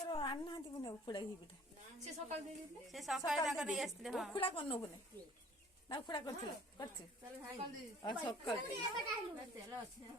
ଆଣିନାହାନ୍ତି ପୁଣି ଉଖୁଡ଼ା ଘି ପିଠା ସେ ସକାଳେ ଦେଇଥିଲେ ସେ ସକାଳେ ତାଙ୍କ ନେଇ ଆସିଥିଲେ। ହଁ ଉଖୁଡ଼ା କରିନୁ ପୁଣି ନା ଉଖୁଡ଼ା କରିଥିଲ କରିଛି ସକାଳେ ତେଲ ଅଛି ନା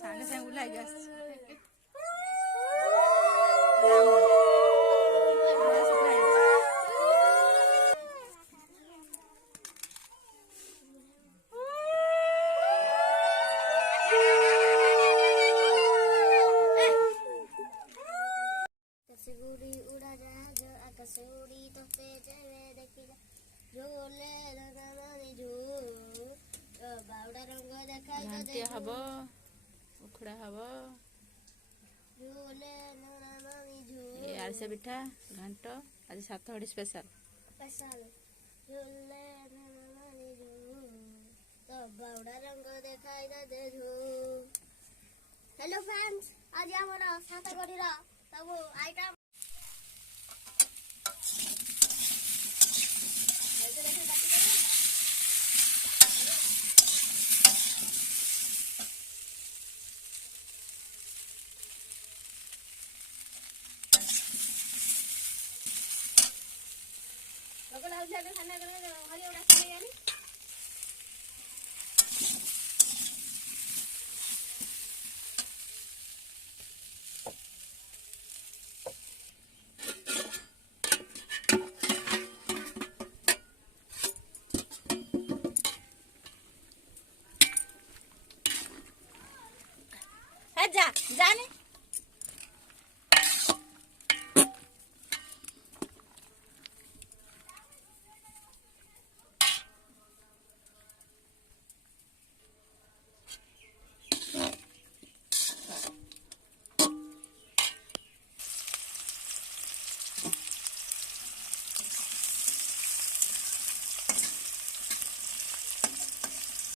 ସାଙ୍ଗେ ସାଙ୍ଗେ ଉଲାଇକି ଆସିଛି। ଘାଣ୍ଟିଆ ହବ ଉଖୁଡ଼ା ହବ ଆରିସା ପିଠା ଘାଣ୍ଟ ଆଜି ସାତହଡ଼ି ସ୍ପେଶାଲ। हेलो फ्रेंड्स आज आमर सातगढ़ीर सब आइटम जा जाने